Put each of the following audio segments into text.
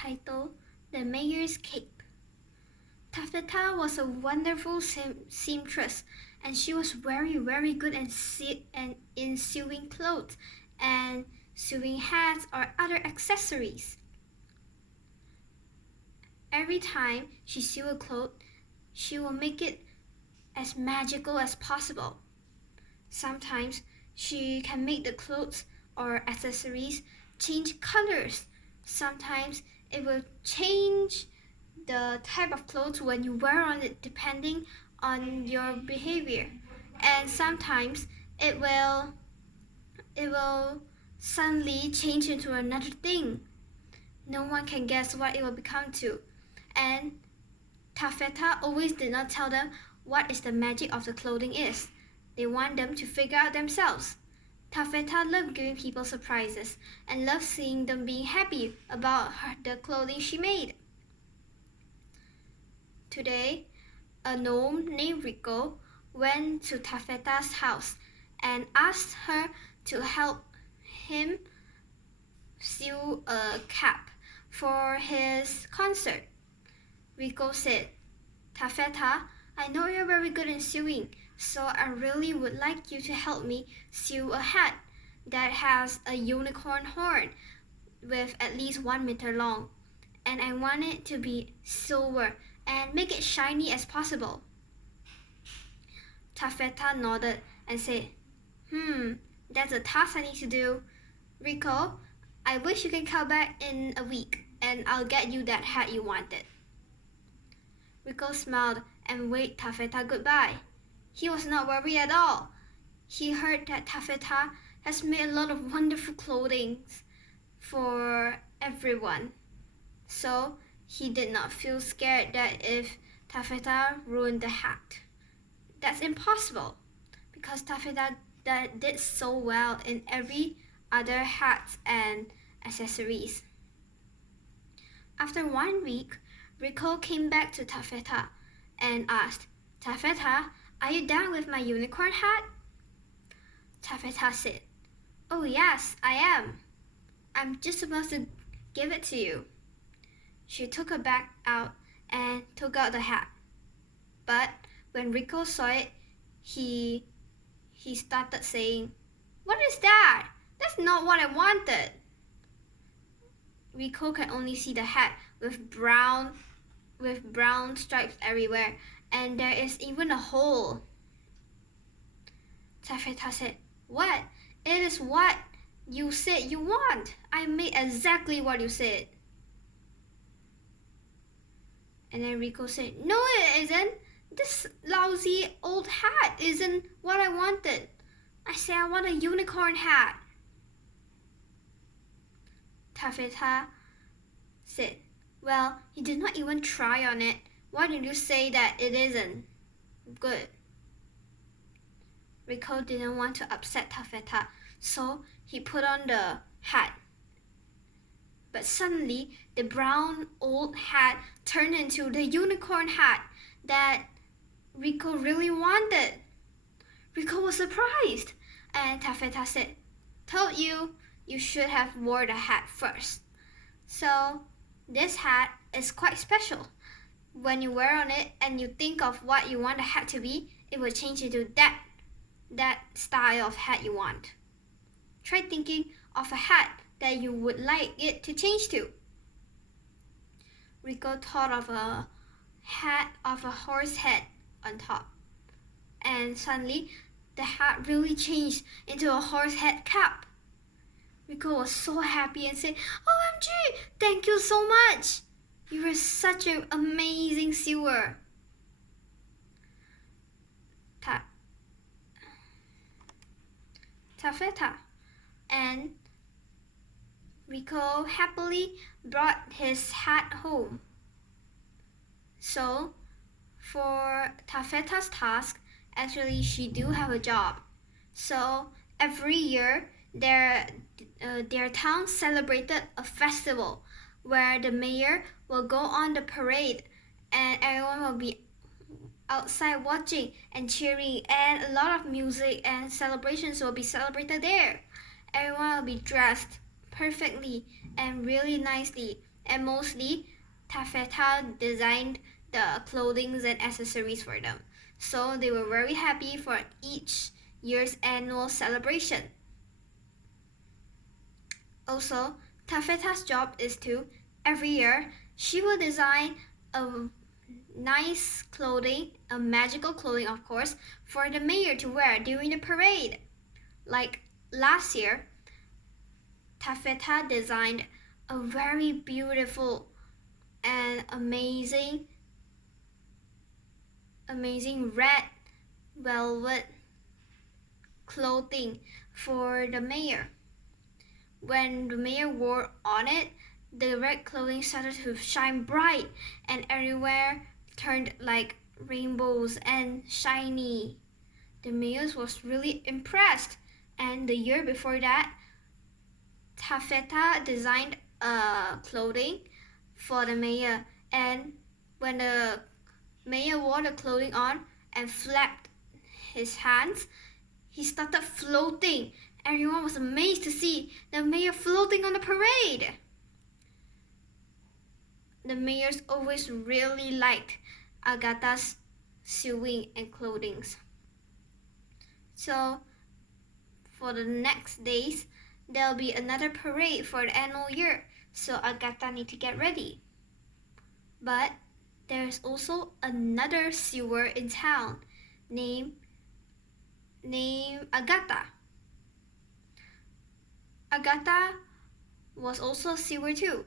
titled The Mayor's Cape. Taffeta was a wonderful seamstress, and she was very good in sewing clothes and sewing hats or other accessories. Every time she sew a cloth, she will make it as magical as possible. Sometimes she can make the clothes or accessories change colors. Sometimes it will change the type of clothes when you wear on it depending on your behavior. And sometimes it will suddenly change into another thing. No one can guess what it will become to. And Taffeta always did not tell them what is the magic of the clothing is. They want them to figure out themselves. Taffeta loved giving people surprises and loved seeing them being happy about the clothing she made. Today, a gnome named Rico went to Taffeta's house and asked her to help him sew a cap for his concert. Rico said, "Taffeta, I know you're very good in sewing, so I really would like you to help me sew a hat that has a unicorn horn with at least 1 meter long, and I want it to be silver and make it shiny as possible." Taffeta nodded and said, that's a task I need to do. Rico, I wish you can come back in a week and I'll get you that hat you wanted. Rico smiled and waved Taffeta goodbye. He was not worried at all. He heard that Taffeta has made a lot of wonderful clothing for everyone. So he did not feel scared that if Taffeta ruined the hat. That's impossible, because Taffeta did so well in every other hats and accessories. After 1 week, Rico came back to Taffeta and asked, "Taffeta, are you done with my unicorn hat?" Taffeta said, "Oh yes, I am. I'm just supposed to give it to you." She took her bag out and took out the hat. But when Rico saw it, he started saying, "What is that? That's not what I wanted." Rico can only see the hat with brown stripes everywhere, and there is even a hole. Taffeta said, "What? It is what you said you want. I made exactly what you said." And then Rico said, "No, it isn't. This lousy old hat isn't what I wanted. I said I want a unicorn hat." Taffeta said, "Well, you did not even try on it. Why did you say that it isn't good?" Rico didn't want to upset Taffeta, so he put on the hat. But suddenly, the brown old hat turned into the unicorn hat that Rico really wanted. Rico was surprised, and Taffeta said, "Told you, you should have worn the hat first." So, this hat is quite special. When you wear on it and you think of what you want the hat to be, it will change into that style of hat you want. Try thinking of a hat that you would like it to change to. Rico thought of a hat of a horse head on top, and suddenly the hat really changed into a horse head cap. Rico was so happy and said, "OMG, thank you so much. You are such an amazing sewer." Taffeta and Rico happily brought his hat home. So, for Taffeta's task, actually she do have a job. So every year, their town celebrated a festival where the mayor will go on the parade and everyone will be outside watching and cheering, and a lot of music and celebrations will be celebrated there. Everyone will be dressed perfectly and really nicely, and mostly Taffeta designed the clothing and accessories for them. So they were very happy for each year's annual celebration. Also, Taffeta's job is to, every year, she will design a nice clothing, a magical clothing of course, for the mayor to wear during the parade. Like last year, Taffeta designed a very beautiful and amazing red velvet clothing for the mayor. When the mayor wore on it, the red clothing started to shine bright and everywhere turned like rainbows and shiny. The mayor was really impressed, and the year before that, Taffeta designed a clothing for the mayor, and when the mayor wore the clothing on and flapped his hands, he started floating. Everyone was amazed to see the mayor floating on the parade. The mayors always really liked Agatha's sewing and clothing. So for the next days, there'll be another parade for the annual year, so Agatha needs to get ready. But there's also another sewer in town named Agatha. Agatha was also a sewer too,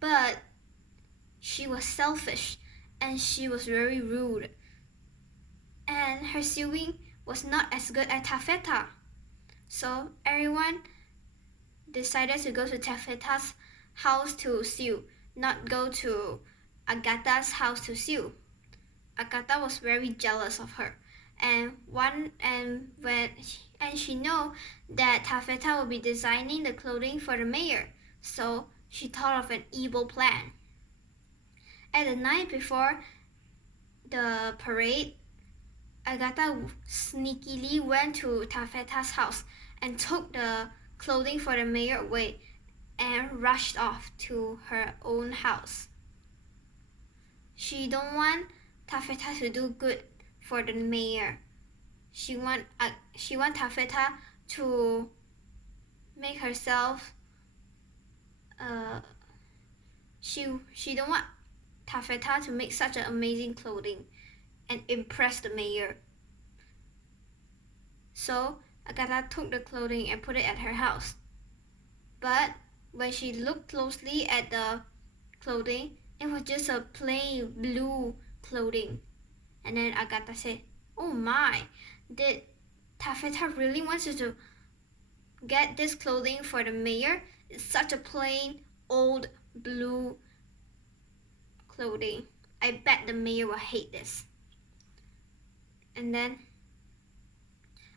but she was selfish and she was very rude. And her sewing was not as good as Taffeta. So everyone decided to go to Taffeta's house to sew, not go to Agatha's house to sew. Agatha was very jealous of her, and she knew that Taffeta would be designing the clothing for the mayor, so she thought of an evil plan. At the night before the parade, Agatha sneakily went to Taffeta's house and took the clothing for the mayor away and rushed off to her own house. She don't want Taffeta to do good for the mayor. She want Taffeta to make herself. She don't want Taffeta to make such an amazing clothing and impress the mayor. So Agatha took the clothing and put it at her house. But when she looked closely at the clothing, it was just a plain blue clothing. And then Agatha said, "Oh my, did Taffeta really want you to get this clothing for the mayor? It's such a plain, old, blue clothing. I bet the mayor will hate this." And then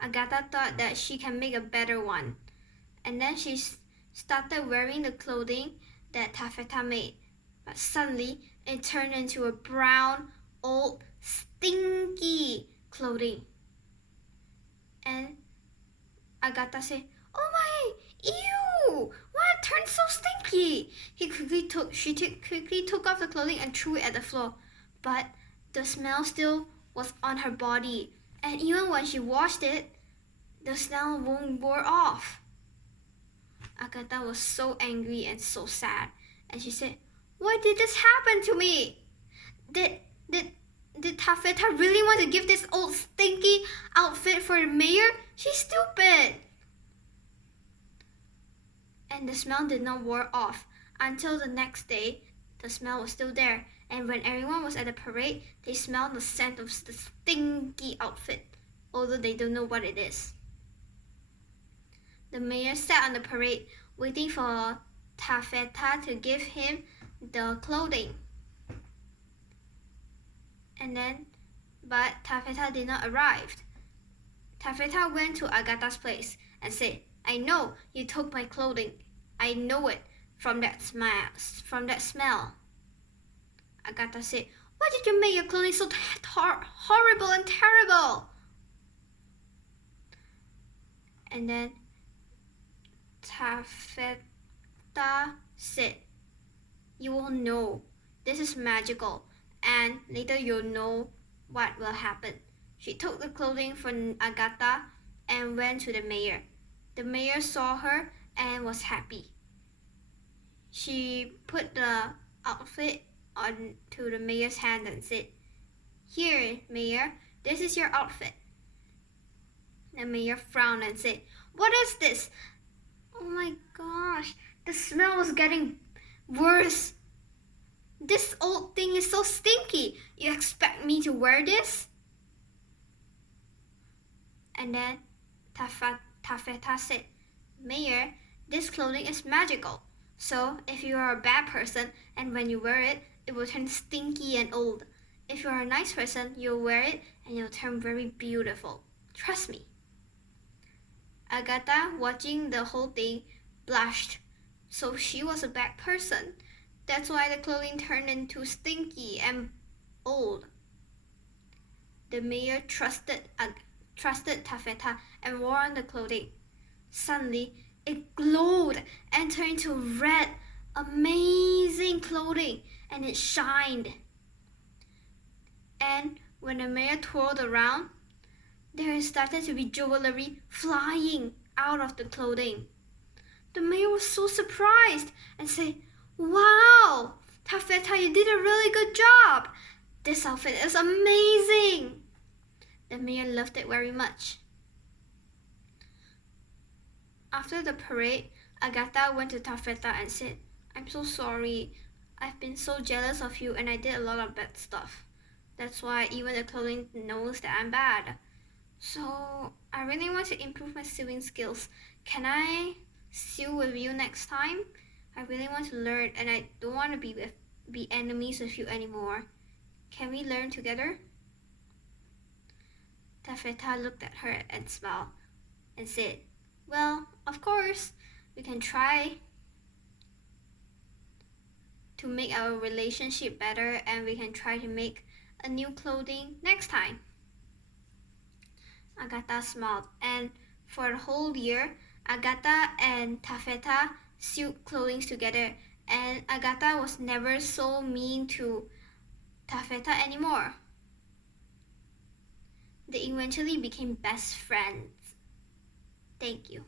Agatha thought that she can make a better one. And then she started wearing the clothing that Taffeta made. But suddenly, it turned into a brown, old, stinky clothing. And Agatha said, "Oh my, ew! Why it turned so stinky?" She quickly took off the clothing and threw it at the floor. But the smell still was on her body. And even when she washed it, the smell won't wear off. Agatha was so angry and so sad. And she said, "Why did this happen to me? Did Taffeta really want to give this old stinky outfit for the mayor? She's stupid." And the smell did not wear off until the next day. The smell was still there, and when everyone was at the parade, they smelled the scent of the stinky outfit, although they don't know what it is. The mayor sat on the parade, waiting for Taffeta to give him the clothing. But Taffeta did not arrive. Taffeta went to Agatha's place and said, "I know you took my clothing. I know it from that smell." Agatha said, "Why did you make your clothing so horrible and terrible?" And then Taffeta said, You will know. This is magical, and later you'll know what will happen. She took the clothing from Agatha and went to the mayor. The mayor saw her and was happy. She put the outfit onto the mayor's hand and said, "Here, mayor, this is your outfit." The mayor frowned and said, "What is this? Oh my gosh, the smell was getting worse. This old thing is so stinky. You expect me to wear this?" And then Taffeta said, "Mayor, this clothing is magical. So if you are a bad person and when you wear it, it will turn stinky and old. If you are a nice person, you'll wear it and it'll turn very beautiful. Trust me." Agatha, watching the whole thing, blushed. So she was a bad person. That's why the clothing turned into stinky and old. The mayor trusted Taffeta and wore on the clothing. Suddenly, it glowed and turned into red, amazing clothing, and it shined. And when the mayor twirled around, there started to be jewelry flying out of the clothing. The mayor was so surprised and said, "Wow, Taffeta, you did a really good job. This outfit is amazing." The mayor loved it very much. After the parade, Agatha went to Taffeta and said, "I'm so sorry. I've been so jealous of you and I did a lot of bad stuff. That's why even the clothing knows that I'm bad. So I really want to improve my sewing skills. Can I sew with you next time? I really want to learn and I don't want to be enemies with you anymore. Can we learn together?" Taffeta looked at her and smiled and said, "Well, of course, we can try to make our relationship better and we can try to make a new clothing next time." Agatha smiled, and for a whole year, Agatha and Taffeta sewed clothing together, and Agatha was never so mean to Taffeta anymore. They eventually became best friends. Thank you.